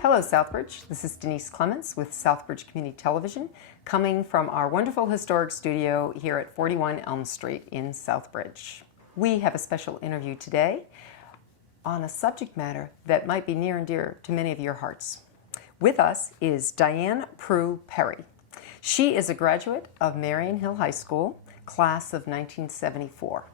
Hello, Southbridge. This is Denise Clements with Southbridge Community Television, coming from our wonderful historic studio here at 41 Elm Street in Southbridge. We have a special interview today on a subject matter that might be near and dear to many of your hearts. With us is Diane Prue Perry. She is a graduate of Marion Hill High School, class of 1974.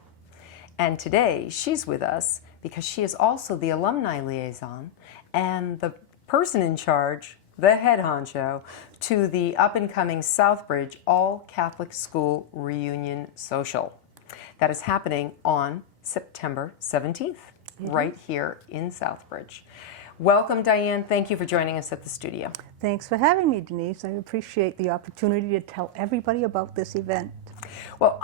And today she's with us because she is also the alumni liaison and the person in charge, the head honcho, to the up-and-coming Southbridge All-Catholic School Reunion Social. That is happening on September 17th, right here in Southbridge. Welcome, Diane. Thank you for joining us at the studio. Thanks for having me, Denise. I appreciate the opportunity to tell everybody about this event. Well,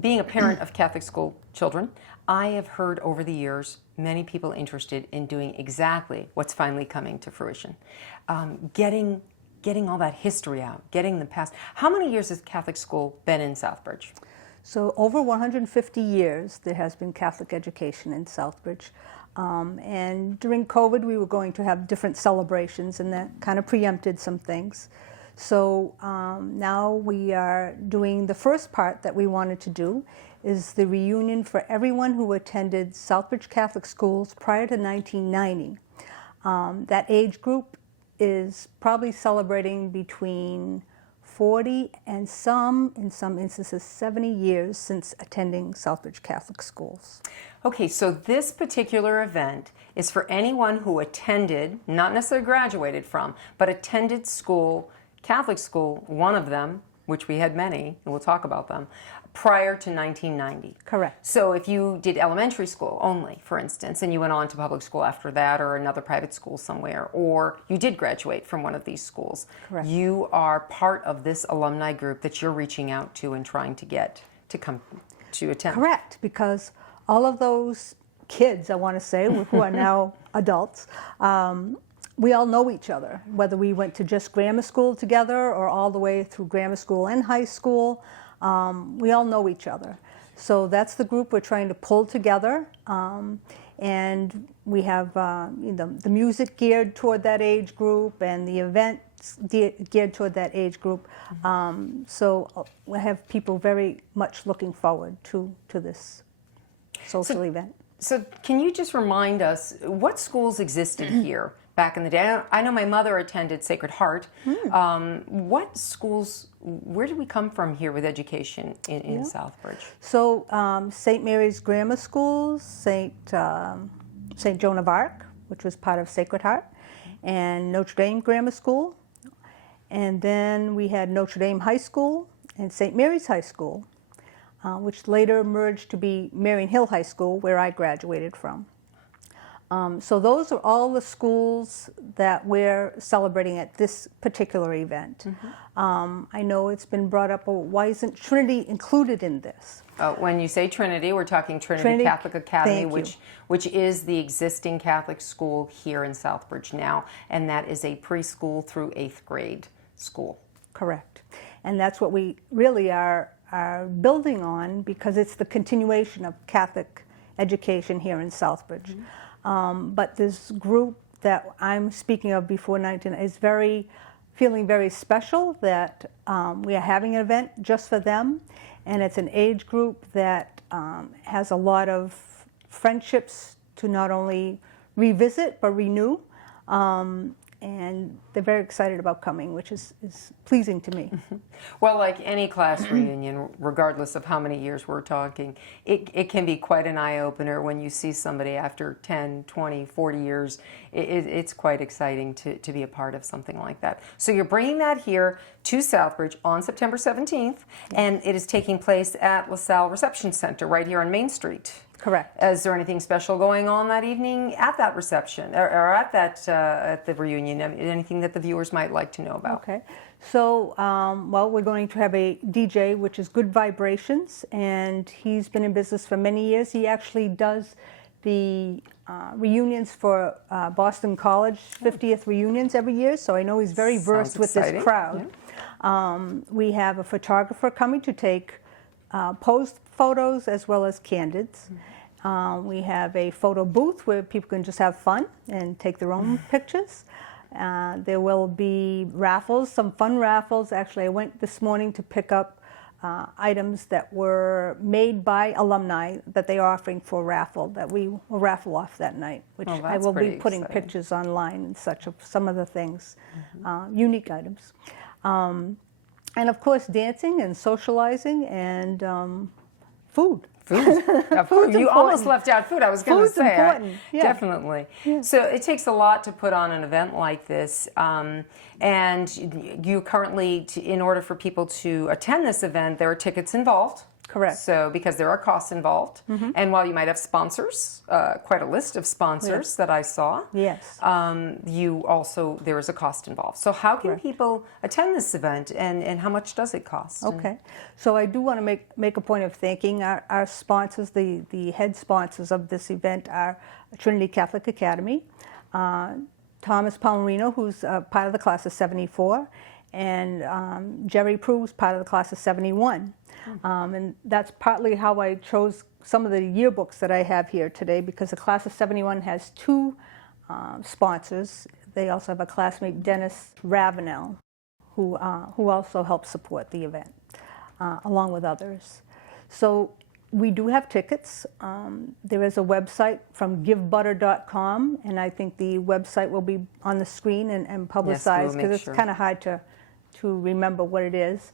being a parent of Catholic school children, I have heard over the years many people interested in doing exactly what's finally coming to fruition. Getting all that history out, getting the past. How many years has Catholic school been in Southbridge? So over 150 years there has been Catholic education in Southbridge. And during COVID we were going to have different celebrations, and that kind of preempted some things. So now we are doing the first part that we wanted to do is the reunion for everyone who attended Southbridge Catholic schools prior to 1990. That age group is probably celebrating between 40 and in some instances 70 years since attending Southbridge Catholic schools. Okay, so this particular event is for anyone who attended, not necessarily graduated from, but attended school, Catholic school, one of them, which we had many, and we'll talk about them, prior to 1990. Correct. So if you did elementary school only, for instance, and you went on to public school after that or another private school somewhere, or you did graduate from one of these schools, correct, you are part of this alumni group that you're reaching out to and trying to get to come to attend. Correct, because all of those kids, I want to say, who are now adults, we all know each other, whether we went to just grammar school together or all the way through grammar school and high school. We all know each other. So that's the group we're trying to pull together. And we have the music geared toward that age group and the events geared toward that age group. So we have people very much looking forward to this social event. So can you just remind us what schools existed here back in the day? I know my mother attended Sacred Heart. What schools, where did we come from here with education in Southbridge? So St. Mary's Grammar School, St. Joan of Arc, which was part of Sacred Heart, and Notre Dame Grammar School. And then we had Notre Dame High School and St. Mary's High School, which later merged to be Marion Hill High School, where I graduated from. So those are all the schools that we're celebrating at this particular event. I know it's been brought up, well, why isn't Trinity included in this? When you say Trinity, we're talking Trinity Catholic Academy, which is the existing Catholic school here in Southbridge now, and that is a preschool through 8th grade school. Correct. And that's what we really are building on, because it's the continuation of Catholic education here in Southbridge. But this group that I'm speaking of before 19 is feeling very special that we are having an event just for them, and it's an age group that has a lot of friendships to not only revisit but renew, and they're very excited about coming, which is pleasing to me. Well, like any class reunion, regardless of how many years we're talking, it can be quite an eye-opener when you see somebody after 10, 20, 40 years. It's quite exciting to be a part of something like that. So you're bringing that here to Southbridge on September 17th, and it is taking place at LaSalle Reception Center right here on Main Street. Correct. Is there anything special going on that evening at that reception or at that at the reunion? Anything that the viewers might like to know about? Okay. So, well, we're going to have a DJ, which is Good Vibrations, and he's been in business for many years. He actually does the reunions for Boston College 50th reunions every year, so I know he's very versed with this crowd. Yeah. We have a photographer coming to take posed photos as well as candids. We have a photo booth where people can just have fun and take their own pictures. There will be raffles, some fun raffles. Actually, I went this morning to pick up items that were made by alumni that they are offering for raffle, that we will raffle off that night, which I will be putting pictures online and such of some of the things, unique items. And of course, dancing and socializing and food. Food. Of course. You almost left out food. I was going to say. Important. Yeah. Definitely. Yeah. So it takes a lot to put on an event like this. And you currently, in order for people to attend this event, there are tickets involved. Correct. So because there are costs involved. And while you might have sponsors, quite a list of sponsors that I saw. Yes. You also, there is a cost involved. So how can people attend this event and how much does it cost? Okay. So I do want to make a point of thanking our sponsors. The head sponsors of this event are Trinity Catholic Academy, Thomas Palmerino, who's part of the class of 74, and Jerry Prue, who's part of the class of 71. And that's partly how I chose some of the yearbooks that I have here today, because the class of 71 has two sponsors. They also have a classmate, Dennis Ravenel, who also helps support the event, along with others. So we do have tickets. There is a website from givebutter.com, and I think the website will be on the screen and publicized, because it's kind of hard to remember what it is.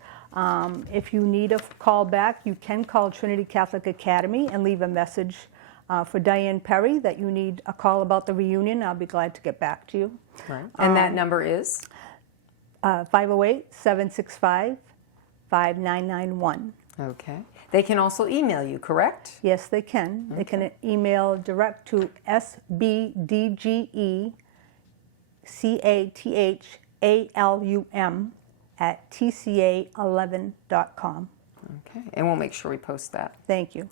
If you need a call back, you can call Trinity Catholic Academy and leave a message for Diane Perry that you need a call about the reunion. I'll be glad to get back to you. Right. And that number is? 508-765-5991. Okay. They can also email you, correct? Yes, they can. Okay. They can email direct to sbdgecatalum@tca11.com. Okay, and we'll make sure we post that. Thank you.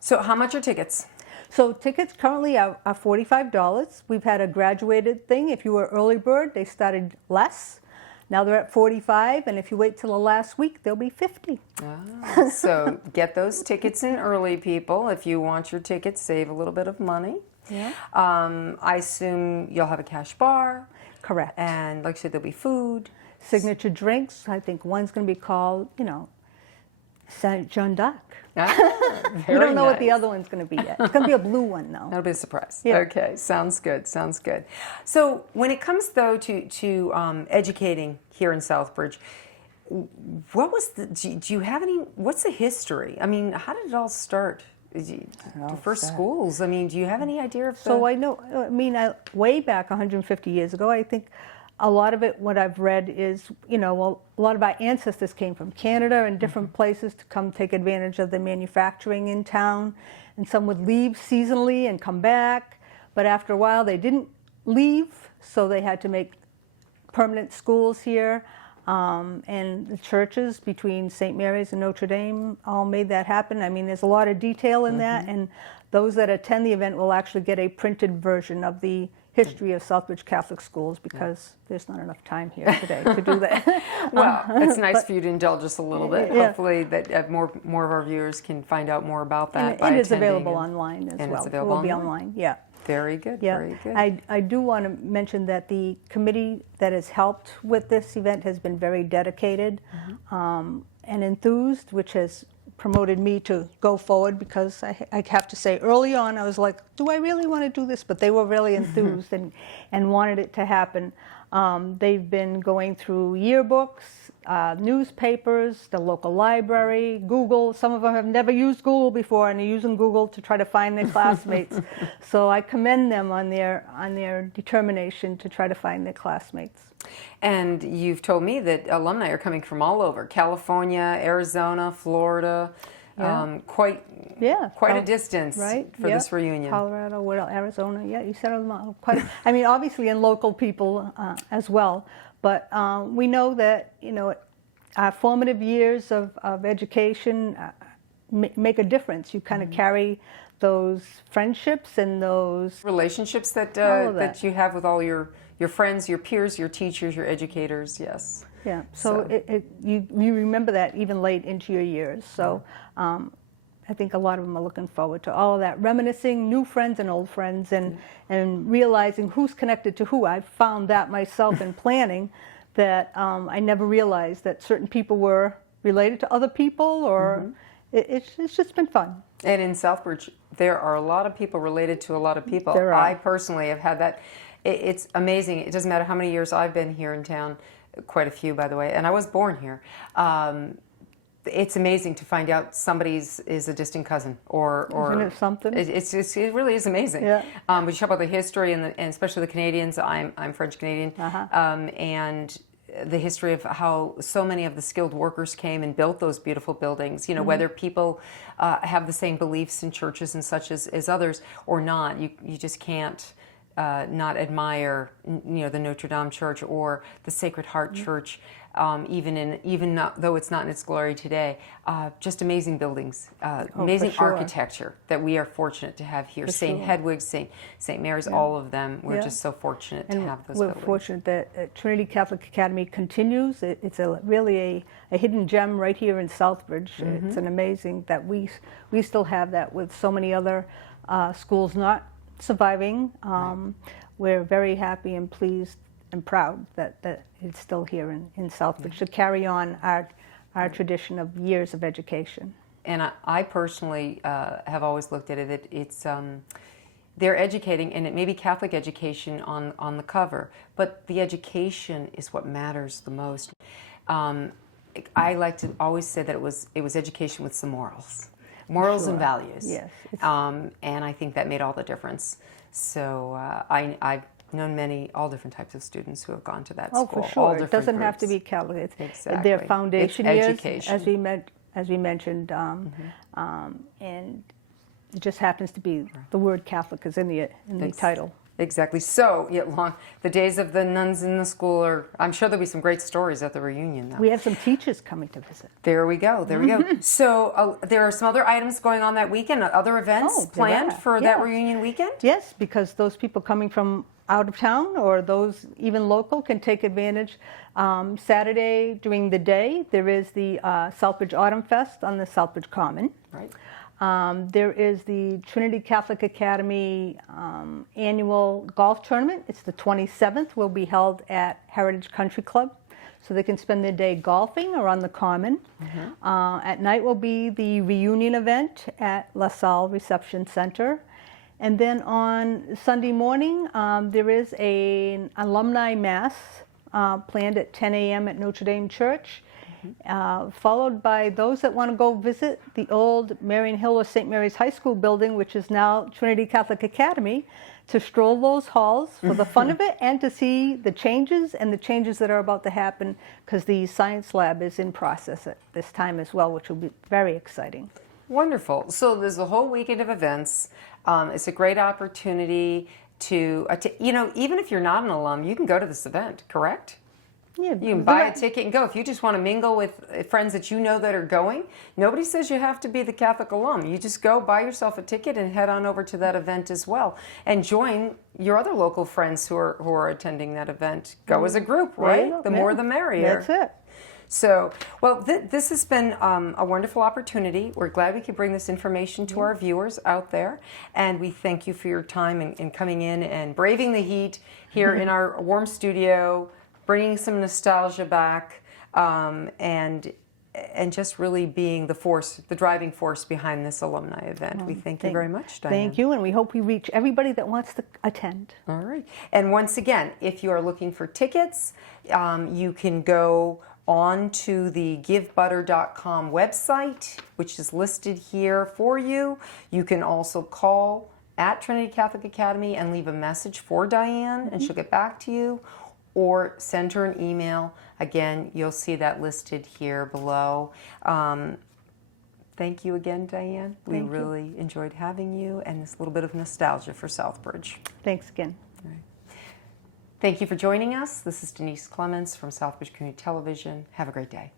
So how much are tickets? So tickets currently are $45. We've had a graduated thing. If you were early bird, they started less. Now they're at $45, and if you wait till the last week, they'll be $50. So get those tickets in early, people. If you want your tickets, save a little bit of money. Yeah. I assume you'll have a cash bar. Correct. And like I said, there'll be food. Signature drinks. I think one's going to be called, Saint Jean d'Arc. We don't know what the other one's going to be yet. It's going to be a blue one, though. That'll be a surprise. Yeah. Okay, sounds good, sounds good. So when it comes, though, to educating here in Southbridge, what was do you have any, what's the history? I mean, how did it all start? The first schools, I mean, do you have any idea of So I know, way back 150 years ago, I think a lot of it, what I've read is, a lot of our ancestors came from Canada and different places to come take advantage of the manufacturing in town. And some would leave seasonally and come back. But after a while, they didn't leave, so they had to make permanent schools here. And the churches between St. Mary's and Notre Dame all made that happen. I mean, there's a lot of detail in that. And those that attend the event will actually get a printed version of the history of Southbridge Catholic Schools, because there's not enough time here today to do that. Well, it's nice for you to indulge us a little bit. Yeah. Hopefully that more of our viewers can find out more about that by attending. And it's available online as well. It's available online? It will be online, yeah. Very good, yeah. very good. I do want to mention that the committee that has helped with this event has been very dedicated and enthused, which has promoted me to go forward, because I have to say, early on I was like, do I really want to do this? But they were really enthused and wanted it to happen. They've been going through yearbooks, newspapers, the local library, Google. Some of them have never used Google before, and they're using Google to try to find their classmates. So I commend them on their determination to try to find their classmates. And you've told me that alumni are coming from all over: California, Arizona, Florida. Quite a distance for this reunion. Colorado, Arizona, you said them all. I mean, obviously, and local people as well. But we know that our formative years of education make a difference. You kind of carry those friendships and those relationships that you have with all your friends, your peers, your teachers, your educators. Yes. Yeah. So you remember that even late into your years. So I think a lot of them are looking forward to all of that, reminiscing, new friends and old friends, and realizing who's connected to who. I've found that myself in planning, that I never realized that certain people were related to other people, or it's just been fun. And in Southbridge, there are a lot of people related to a lot of people. There are. I personally have had that. It's amazing. It doesn't matter how many years I've been here in town, quite a few, by the way, and I was born here. It's amazing to find out somebody's is a distant cousin, or Isn't it something? It really is amazing. Yeah. But you talk about the history and especially the Canadians. I'm French Canadian, and the history of how so many of the skilled workers came and built those beautiful buildings. You know, whether people have the same beliefs in churches and such as others or not, you just can't not admire, you know, the Notre Dame Church or the Sacred Heart Church, even though it's not in its glory today. Just amazing buildings, amazing architecture that we are fortunate to have here. St. Hedwig's, St. Mary's, all of them. We're just so fortunate to have those buildings. We're fortunate that Trinity Catholic Academy continues. It's really a hidden gem right here in Southbridge. It's an amazing that we still have that with so many other schools not surviving. We're very happy and pleased and proud that it's still here in Southbridge to carry on our tradition of years of education. And I personally have always looked at it, it's they're educating, and it may be Catholic education on the cover, but the education is what matters the most. I like to always say that it was education with some morals and values. Yes. And I think that made all the difference. So I've known all different types of students who have gone to that school. Oh, for sure. It doesn't have to be Catholic. Exactly. Their foundation it's years, education. as we mentioned, and it just happens to be the word Catholic is in the title. Exactly. So, the days of the nuns in the school I'm sure there'll be some great stories at the reunion, though. We have some teachers coming to visit. There we go. So, there are some other items going on that weekend, other events planned for that reunion weekend? Yes, because those people coming from out of town or those even local can take advantage. Saturday during the day, there is the Southbridge Autumn Fest on the Southbridge Common. Right. There is the Trinity Catholic Academy annual golf tournament. It's the 27th, will be held at Heritage Country Club. So they can spend their day golfing or on the Common. At night will be the reunion event at La Salle Reception Center. And then on Sunday morning, there is an alumni mass planned at 10 a.m. at Notre Dame Church. Followed by those that want to go visit the old Marion Hill or St. Mary's High School building, which is now Trinity Catholic Academy, to stroll those halls for the fun of it and to see the changes that are about to happen, because the science lab is in process at this time as well, which will be very exciting. Wonderful. So there's a whole weekend of events. It's a great opportunity to, even if you're not an alum, you can go to this event, correct? Yeah, you can buy a ticket and go. If you just want to mingle with friends that you know that are going, nobody says you have to be the Catholic alum. You just go buy yourself a ticket and head on over to that event as well, and join your other local friends who are attending that event. Go as a group, right? The more the merrier. That's it. So, well, this has been a wonderful opportunity. We're glad we could bring this information to our viewers out there, and we thank you for your time in coming in and braving the heat here in our warm studio, bringing some nostalgia back, and just really being the driving force behind this alumni event. We thank you very much, Diane. Thank you, and we hope we reach everybody that wants to attend. All right. And once again, if you are looking for tickets, you can go on to the givebutter.com website, which is listed here for you. You can also call at Trinity Catholic Academy and leave a message for Diane, and she'll get back to you, or send her an email. Again, you'll see that listed here below. Thank you again, Diane. We really enjoyed having you, and this little bit of nostalgia for Southbridge. Thanks again. All right. Thank you for joining us. This is Denise Clements from Southbridge Community Television. Have a great day.